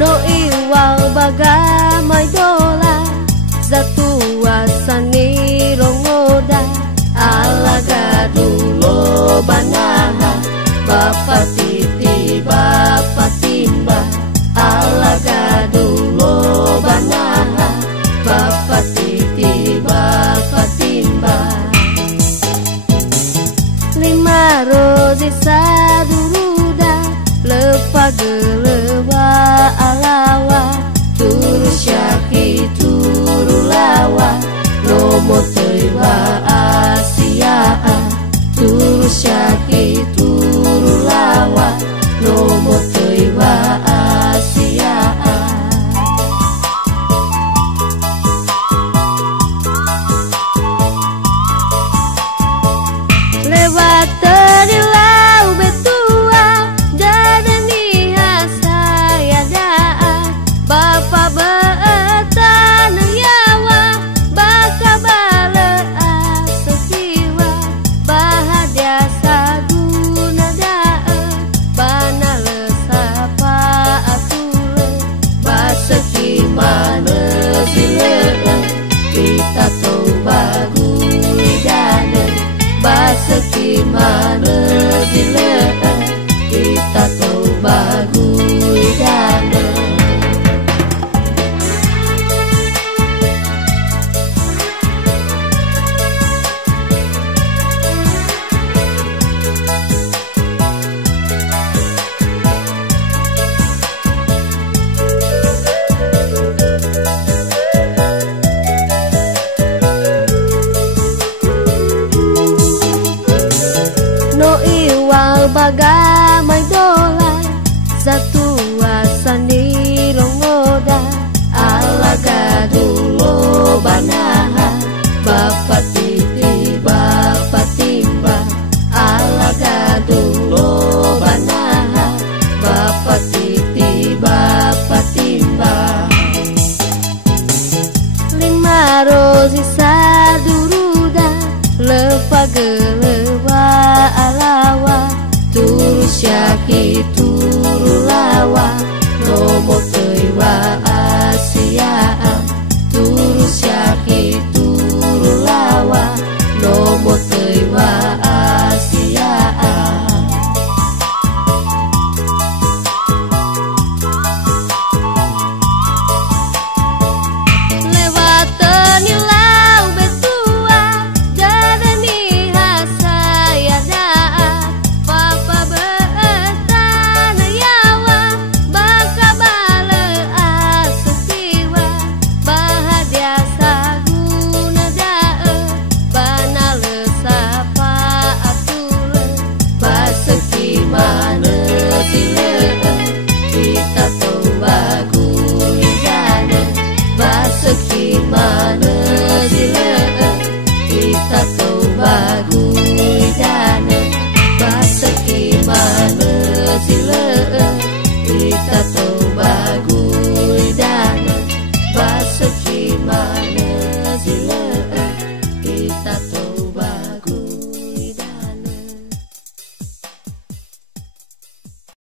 no iwal bagamay dola zatua sani rongoda alagadulo banaha bapak titi bapak timba alagadulo banaha bapak titi bapak timba lima rozi saduruda lepa gelewa alawa turu syaki turu lawa nomo teiwa asiaa turu syaki turu lawa nomo teiwa asiaa lewat terilau betua dadani hasaya daa bapa beetan yawa baka bale asekiwa bahagia saguna daa bana lesapa atule baseki mana bile kita tau bagui dana baseki mana bile kita tau bagui dana no iwal bagamay dola zatua sani rongoda alagadulo banaha bapak titi bapak timba alagadulo banaha bapak titi bapak timba lima rozi saduruda lepa gelewa alawa turu syaki turu lawa nomo teiwa